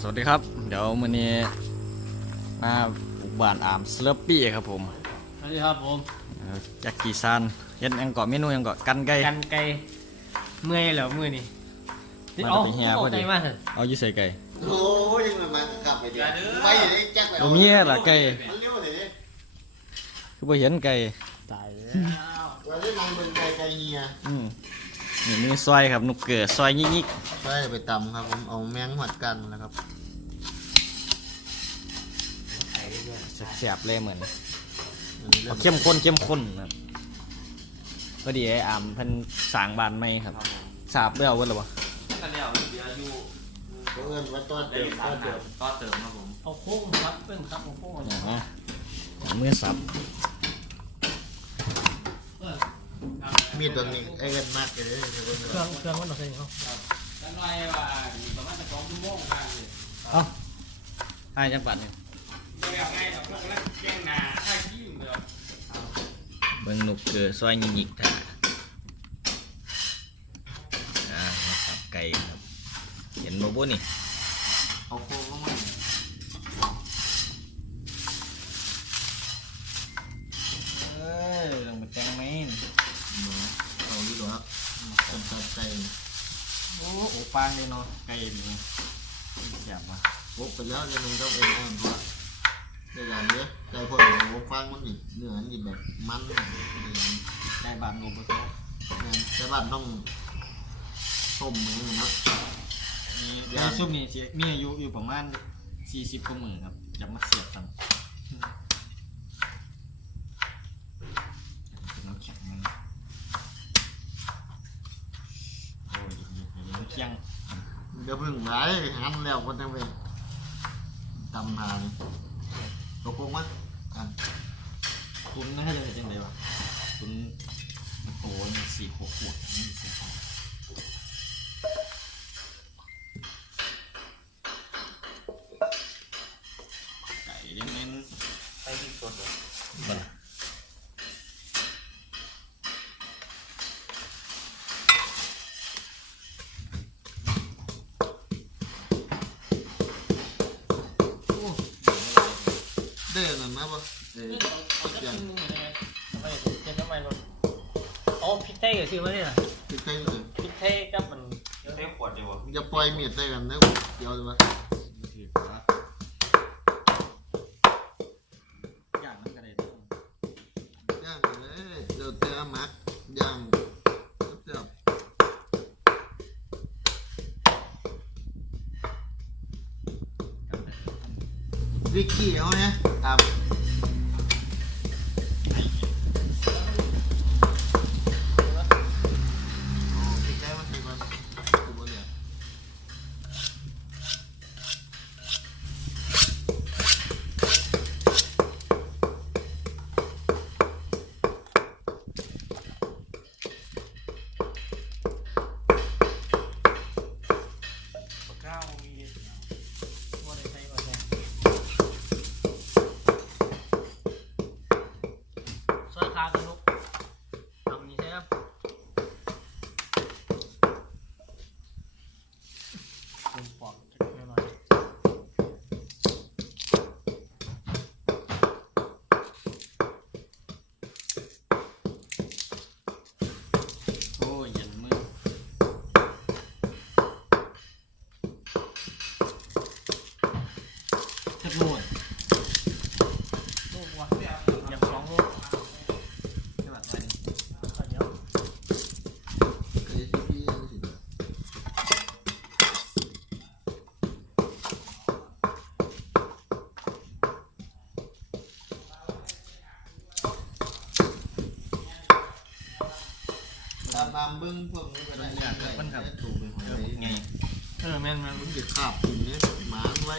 สวัสดีครับ เดี๋ยวมื้อนี้มาบุกบ้านอามสลับปี้ครับผมสวัสดีครับผมเอ่อจากกีซานเฮ็ดหยังเกาะเมนูหยังเกาะกันไก่กันไกลเมื่อยแล้วมือนี่มาจะไปแห่พอดีใจมากเลยเอาอยู่ใส่ไก่โอ้ยยังมากลับไปดิไปอย่างนี้แจ็คไปบ่มีล่ะไก่มันเลี้ยวไหนดิคือบ่เห็นไก่ตายแล้ววันนี้นายเมืองไกลไกลเฮียอืม นี่มีซอยครับนุกเกลือซอยยิกใช่ไปตำครับผมเอาแมงหวัดกันนะครับๆแซ่บๆเลยเหมือนอันนี้เริ่เอามเข้มข้นเข้มข้นครับพอดีไอ้อามเพิ่นสร้างบ้านใหม่ครับสาบแล้วเบิดแล้วบ่กันแล้วเดี๋ยวอยู่เพื่อนว่าต้นได้เดิมสาต้มนเติเดิมมก็เติมครับผมเอาโค้งครับเพิ่งครับเอาโค้งเอาเนี่ยนะเอามือสับ มีดตรงนี้ไอ้เงินมากเลยทุกคนเครื่องเครื่องมันเอาใส่เขากันไว้ว่าอยู่ประมาณจะสองชั่วโมงทางเลยเอ้าให้จังปัดนี่ไม่อยากให้เราเพิ่งเล่นแกงนาให้ที่อยู่เลยเบิ่งนุกเกลือซอยยิกๆท่าอ่ามาสับไก่ครับ เห็นบ่บุนี่ เอาโค้งเข้ามา เอ้ยลงไปแตงแม่น เอาดีกว่าครับต้มตับไก่ โอ้โหปางเลย เนาะไก่นี่แซ่บว่ะโอ้ไปแล้วจะนึงต้องเอ็นอ่อนเพราะได้อย่างเยอะไก่พวกโอ้ฟังมันนี่เนื้อนี่แบบมันไก่บาดโนบุโตแต่บ้านต้องต้มมือเนาะมีไก่ซุปนี่สิมีอายุอยู่ประมาณ40กว่ามื้อครับจะมาเสียบกันเป็นน้ำแข็งมันโอ้ยน้ำเคียง เดี๋ยวพึ่งไหลหันแล้วก็จะไปตำนานตกลงมั้ยกันคุณน่าจะเป็นยังไงวะคุณโตมันสี่หกขวดนี่เสียครับไก่เน้น ไปที่สดเลย ๆบ่ล่ะ เด้อนั่นนะปะเออเอาจะขึ้นมือเลยทำไมเจ็บทำไมรถเอาพริกไทยกับซื้อมาเนี่ยติดใครเลยพริกไทยกับมัน เต้ขวดเดียวอย่าปล่อยเมียดใส่กันนะเดี๋ยวเลยวะ ถือว่าย่างมันก็ได้เด้อย่าง เลยเดี๋ยวเจอมักย่างเจ็บ กันได้ วิกกี้เขาเนี่ยครับอ๋อพริกไทยมาใส่ก่อนกูบ่เหลือ ข้าวมี ว่าได้ใช้มาแทนซอยขากันลูกทำนี่ใช่ครับผมปอกจะไม่มา โอ้ยเย็นมือเจ็บโลด ลูกวะอยากสองลูก ใช่ป่ะไปนี่ ก็เดี๋ยว ไอ้ที่พี่ยังสิ ตามตามเบิ่งพวกนี้ก็ได้ได้ได้ถูกเป็นของเอไงอไงเออแม่นแม่นมันจะขาบกินเนี่ยหมาไว้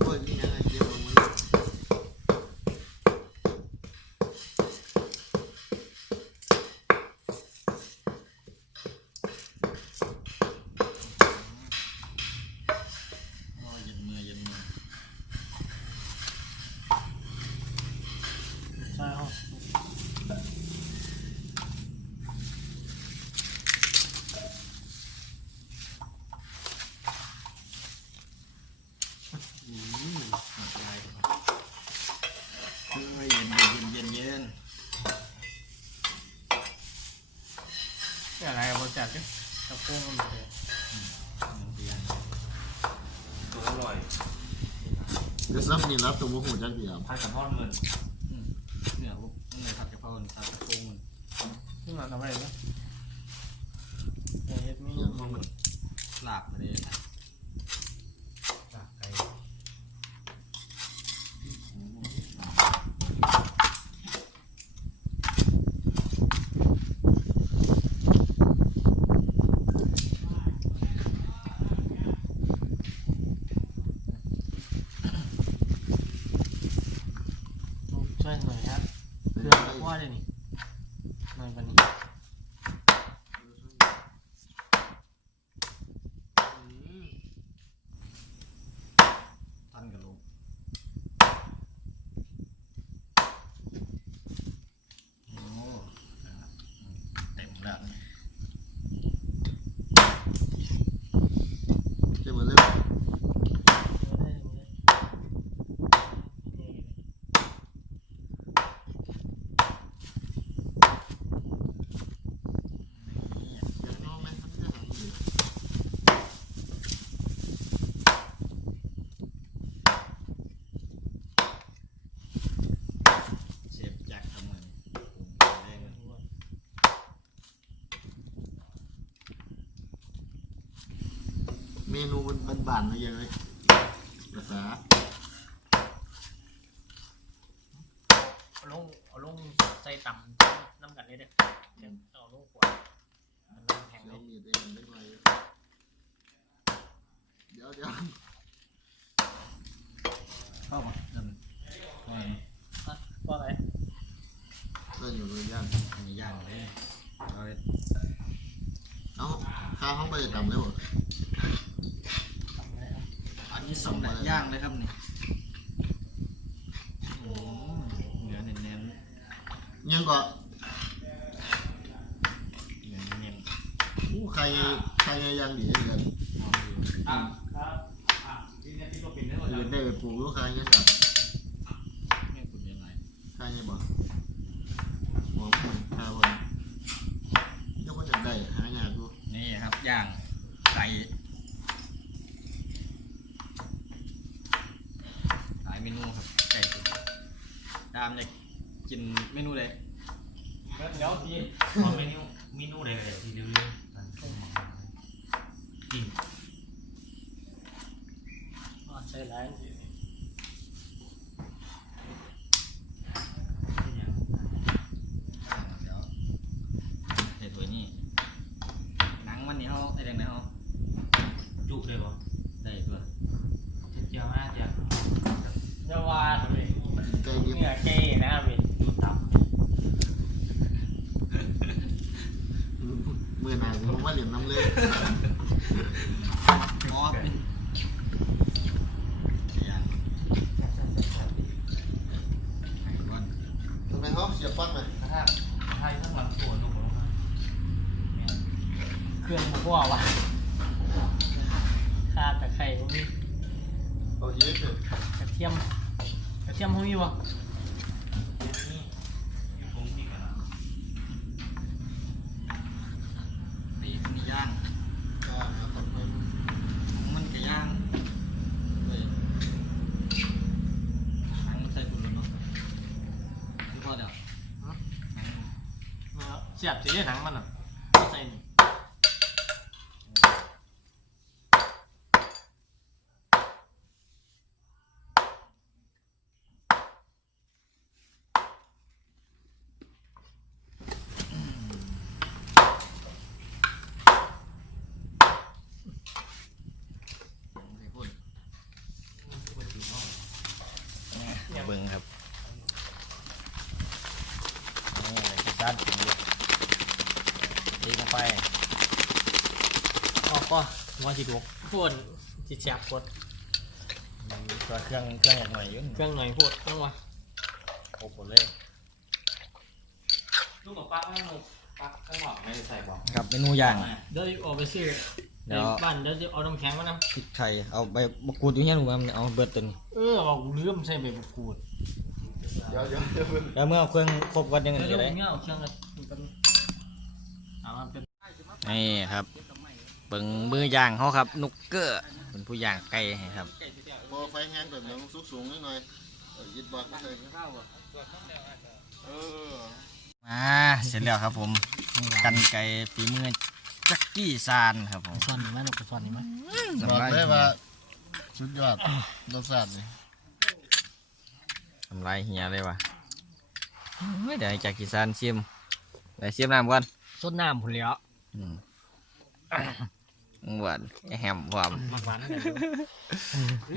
โอ้ยนี่ยังไงเดี๋ยวมัน โอ้ยเย็นมือเย็นมือ ใช่ห้อง กุ้งมันเลย ตัวอร่อย เดี๋ยวซ้ำ นี่รับตัวบุหูจักเดียวผัดกับทอดเงินเนี่ยพวกเนื้อผัดกะเพราผัดกะเพรามันที่มาทำอะไรเนี่ยเฮ็ดมีหลากมาเลยนะ ปากไก่ ช่วยหน่อยครับเครื่องว่าเลยนี่หน่อยปันนี้ ท่านกับลูกโอ้เต็มแล้ว เจะมาเล่นเดี๋ยวน้องแม่ทำอาหารอยู่ เชฟแจ็คทำเหมือนแรงเลย เมนูมันบานๆมาเยอะเลยภาษา เอาลงเอาลงใส่ต่ำน้ำกันเลยเด้อเอาลงขวดมันน้ำแข็ง เดี๋ เลย วย มีดเองได้ไหม เดี๋ยวเข้ามาเดินเข้ามาก็อะไรเล่นอยู่เลยย่างอันนี้ย่างเลยเอาไปเอาข้าวห้องไปต่ำเลยหมดอันนี้สำเร็จย่างเลยครับนี่โอ้เนื้อเน้นยังก็ๆเนื้อเน้นอู้ใครใครยังดีกันๆหมอยู่อะครับอะที่นี่ที่ก็เป็น เรีแล้ยนได้ไปปลูกลูกใครยังกับไม่ขุ่นยังไงใครยังบ่หอมข้าวคนยกก็จะได้หายากดูนี่ครับย่างไก่หลายเมนูครับไก่ตุ๋นดามอยากกินเมนูเลยแล้วทีพอเมนูเมนูใดๆที่เรื่อยๆกิน ใส่ร้าย เดี๋ยวเห็ดถ้วยนี่หนังมันนี่เขาไอ้แดงไหนเขา จุเลยบ่ ได้เพื่อ เจียวน่าจะ จะว่าทำไม กินไก่ดิบ เนื้อเก้นะเว้ย ดูตับ เมื่อไหร่ผมมาเรียนน้ำเลยอ๋อเป็นย่างไก่ก้อน ทำไมเขาเสียบปลั๊กไหม ถ้าถ้าข้างหลังตัวนุ่มกว่า เครื่องมันก็ว่ะข้าตะไคร้พวกนี้ เอาเยอะเลย กระเทียมกระเทียมพวกนี้วะ นี่อยู่ตรงที่กัน นี่นี่ย่าง ก็มาทำให้ มันก็ย่างเลยหนังมันใส่คุณแล้วเนาะคือพอเดี๋ยวหนัง เสียบจะได้หนังมันอะใส่นี่ใส่คุณเบิ้งครับนี่อะไรที่ซาดถึงเยอะตีลงไป อ๋อก็ว่าจิตกพูดจิตแสบปวดตัวเครื่องเครื่องอย่างหน่อยอยุ่นเครื่องหน่อยพูดต้องวะโอ้โหเลยลูกกับปักนั่งปักข้างหลังไม่ได้ใส่บ่ครับเมนูย่าง เดี๋ยวออกไปซื้อเดี๋ยวในบ้านเดี๋ยวจะเอาน้ำแข็งมานะพริกไทยเอาใบบกรูดอยู่เนี่ยหนูว่ามันเอาเบิดตึงเออบอกลืมใส่ใบมะกรูดเดี๋ยวเดี๋ยวเดี๋ยวเพิ่งแล้วเมื่อเอาเครื่องครบกันยังไงเดี๋ยวจะเดี๋ยวได้เงี้ยเอาเครื่องกันเป็นเอามาเป็ นนี่ครับเบิ่งมือย่างเขาครับ นุกเกอร์เป็นผู้ย่างไก่ให้ครับพอไฟแห้งแบบนี้มันสูงๆนิดหน่อยเออยึดบอกไม่เคยเออมาเสร็จแล้วครับผม กันไก่ฝีมือจักกี้ซานครับผมส่วนนี้ไหมลูกส่วนนี้ไหมบอกเลยว่าสุดยอดรสชาตินี่ทำลายเฮียเลยว่ะเฮ้ยเดี๋ยวให้จักกี้ซานชิมเดี๋ยวชิมน้ำก่อนสดน้ำผุนเหลียวอืม หวานแฮมความมันหวาน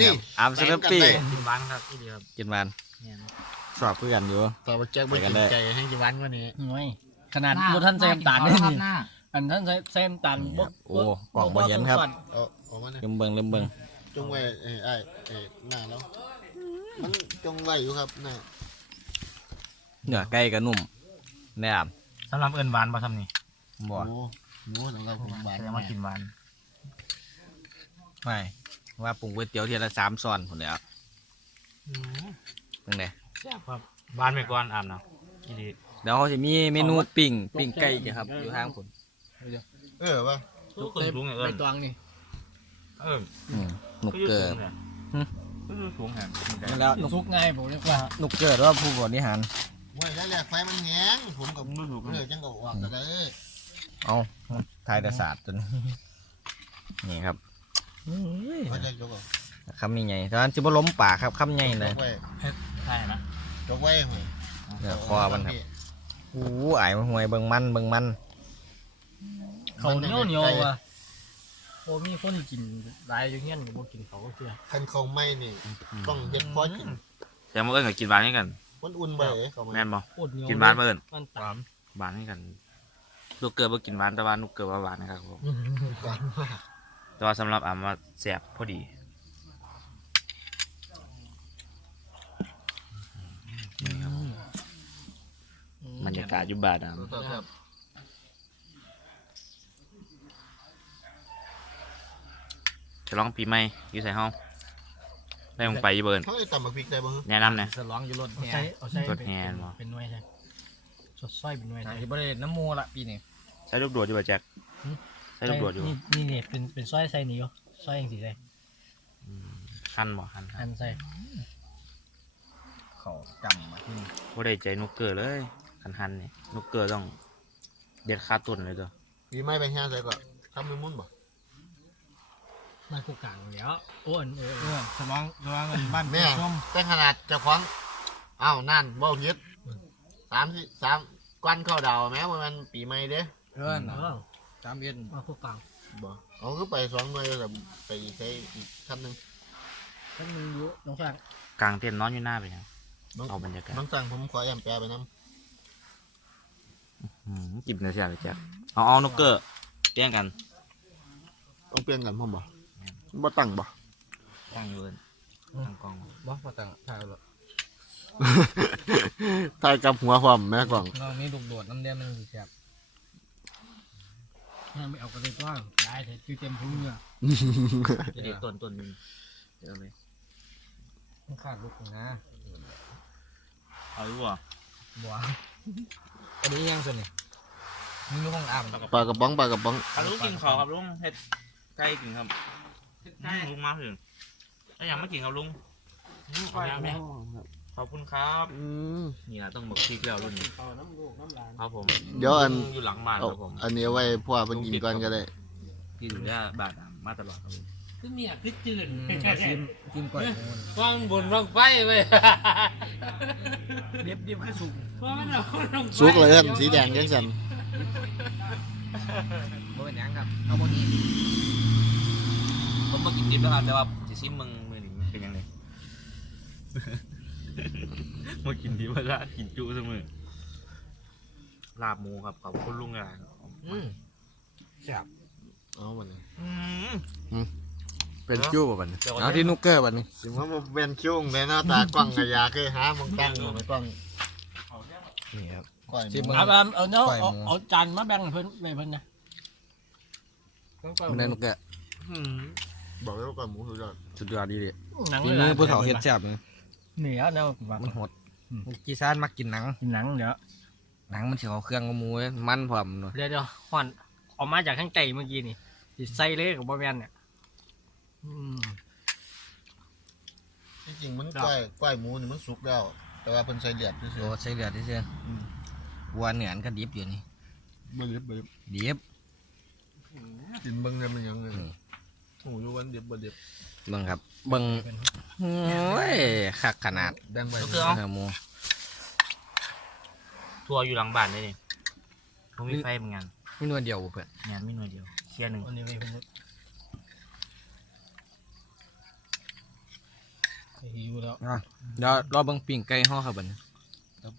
นี่อัมสลับปี้กินหวานครับที่เดียวกินมันสอบเพื่อนอยู่ต่อไปแจ็คไม่ไปกักินนได้ไก่ให้กี่วันกว่านี้น้อยขนาดบท่านใส่น้ำตาลนี่อันท่านใส่ใส่น้ำตาลนี่ครับโอ้กล่องบ่เห็นครับเอาเอามาเนี่ยลืมเบิ่งลืมเบิ่งจงไว้เอ้ยไอ้ไอ้หน้าแล้วมันจงไว้อยู่ครับหน้าเนื้อไก่ก็นุ่มแน่ครับสำหรับเอิญหวานมาทำนี่บ่ หมูหมูของเราผมบานแสดงว่ากินหวานไม่ว่าปรุงก๋วยเตี๋ยวเทียละสามซ้อนผมเลยอะเป็นไงแซ่บครับบ้านไปก่อนอาบน้ำอีดีเดี๋ยวเขาจะมีเมนูปิ้งปิ้งไก่จ้ะครับอยู่ทางผมเออป่ะทุกคนสูงอย่างเอิใบญตองนี่เอออืมนุกก็อยู่เกิสูดงเนี่ยหึก็อยู่สูงแห่งนั่นแล้วนุกซุกง่ายผมเรียกว่านุกเกิดว่าผู้บริหารไว้ได้แหละไฟมันแห้งผมกับมือถูกเลยจังก็ออกแต่ได้ เอาทายแต่ศาสตร์จนนี่ครับเขาจะยกคำนี้ไงตอนนั้นจะบ่ล้มปากครับคำใหญ่เลยไว้ใช่นะยกไว้หอยเนื้อคอมันครับโอ้อายมันห่วยเบิ่งมันเบิ่งมันเขาเหนียวเหนียวว่ะโอ้มีคนกินหลายอย่างเงี้ยอยู่บ่กินเขาก็เชื่อคันเขาไม่นี่ต้องเฮ็ดพอกินแต่เมื่อเอิญกับกินบ้านนี่กันมันอุ่นไปเขาไม่แม่นบ่โคตรเหนียวกินบ้านเมื่อเอิญมันตามบ้านนี่กัน ลูกเกิดบ่กินบ้านแต่ว่าลูกเกิดว่าบ้านนะครับผมหวานมากแต่ว่าสำหรับอามาแสบพอดีนี่ครับบรรยากาศอยู่บ้านอะรสชาติแบบจะร้องปีใหม่อยู่ใส่ห้องได้ลงไปอยู่เบิร์นเขาได้ตำบักพริกได้บ่ฮะแนะนำนะสลองอยู่รถเอาแห่ใส่เอาใส่รถแห่บ่เป็นหน่วยใช่สดสร้อยเป็นหน่วยทางใช่ที่บ่ได้น้ำมูละปีนี้ ใช้ลูกโดดอยู่ป่ะแจ็คใช้ลูกโดดอยู่นี่นี่เนี่ยเป็นเป็นสร้อยใส่นี่อยู่สร้อยอย่างสีใส่หันบ่หันหัอันนใส่เขาจำมาที่นี่บ่ได้ใจนุกเกอร์เลยหันหันนี่นุกเกอร์ต้องเด็ดขาต้นเลยตัวปีใหม่ไปแห้งใส่ก็ทำมือมุ่นบ่มาคู่กลางเดี๋ยวโอ้อันเออเออสลองสลองกันบ้านแม่แต่ขนาดเจ้าของอ้าวนั่นบ่ผิดสามสิสามกวันเข้าดาวแม้ว่ามันปีใหม่เด้ เอิ้นเออจำเย็นมาคู่กลางบ่เอาก็ไปสองหน่วยแต่ไปใช้อีกขั้นหนึ่งท่านมึงอยู่น้องช่างกลางเต็นท์นอนอยู่หน้าไปยังน้องเอาบรรยากาศ น้องสั่งผมขอแอมแปรไปน้อืมจิบเนื้อเสียเลยแจ็คเอาเอานุกเกอร์เตี้ยงกันำต้องเปลี่ยนกันผมบ่บ่ตั้งบ่ตั้งอยู่เอิ้นตั้งกล้องบ่มาตั้งถ่ายรถถ่ายกับหัวความแม่กล่องเรามีลูกโดดน้ำเดียมันสิแซ่บ ยังไม่เอากระเด็นว่างได้แต่คือเต็มพื้นเนื้อจะได้ต้นต้นหนึงเดี๋ยวเลยมันขาดลูกนะเอาอยู่บ่บัวอันนี้ยังสินี่มึงอยู่ห้องอาบปลากระป๋องปลากระป๋องครับลุงกินข้าวครับลุงเฮ็ดไก่กินครับลุงมาถึงถ้าอยากมากินครับลุงเอาอย่างไหม ขอบคุณครับอืมนี่นะต้องบอกพริกแล้วรุ่นนี้เอาน้ำลูกน้ำลายครับผมเดี๋ยวอัน อยู่หลังบ้านเอาครับผมอันนี้เอาไว้พ่อเพิ่นกินก่อนก็ได้ ที่อยู่ได้บ้านอะมาตลอดครับผมคือเมียคือจืดกินกินก่อนว่างบนว่างไฟไปเดียบเดียบคือสุกว่ามันเอาสุกเลยเอิ้นสีแดงจังซั่นบ่เป็นหยังครับเอาบ่นี้ผมมากินดิบแล้วครับแต่ว่าจะชิมมึงมือหนึ่งเป็นยังไง มากินดิบว่าละกินจุเสมอลาบหมูครับขอบคุณลุงอะไรครับอืมแซ่บเอาบัดนี้อืมเป็นคิวบ่บัดนี้เอาที่นุกเกอร์บัดนี้สิว่าบ่เป็นคิ้วในหน้าตากล้องกะยาเคยหามึงตั้งอยู่ในกล้องนี่ครับก้อยหชิมมูมึงเอาเอาเอาเนาะปล่อยเอาหมูเอาจานมาแบ่งให้เพิ่นไปเพิ่นนะมันได้นุกเกอร์อืมบอกเลยว่าก้อยหมูสุดยอดสุดยอดดีดิหนังฝีมือผู้เฒ่าเฮ็ดแซ่บนี่ เหนียวแนวมันโหดกีซานมักกินหนังหนังเดี๋ยวหนังมันสิเอาเครื่องกับหมูเว้ยมันพร้อมเนาะเดี๋ยวเดี๋ยวห่อนออกมาจากข้างใจเมื่อกี้นี่สิใส่เลยกับบ่แม่นเนี่ยอืมที่จริงมันครับก้อยก้อยหมูนี่มันสุกแล้ว แต่ว่าเพิ่นใส่เลือดเฉโอ้ยใส่เลือดที่เชื่อวัวเหนือนก็ดิบอยู่นี่ๆบ่ดิบบ่ดิบดิบกินเบิ่งได้มันยังไง อืมโอ้ยวันดิบบ่ดิบเบิ่งครับ เบิ่งโอ้ยคักขนาดแบ่งไปก็คือเอาเนื้อหมูทัวร์อยู่หลังบ้านเลยนี่ผมมีไฟเหมือนกันมีหนวดเดียวบ่เพื่อนงานไม่หน่วยเดียวเคลียร์หนึ่งอันนี้ไม่เป็นหิวแล้วเดี๋ยวรอเบิ่งปิ้งไก่ห่อครับบัดนี้เอาไป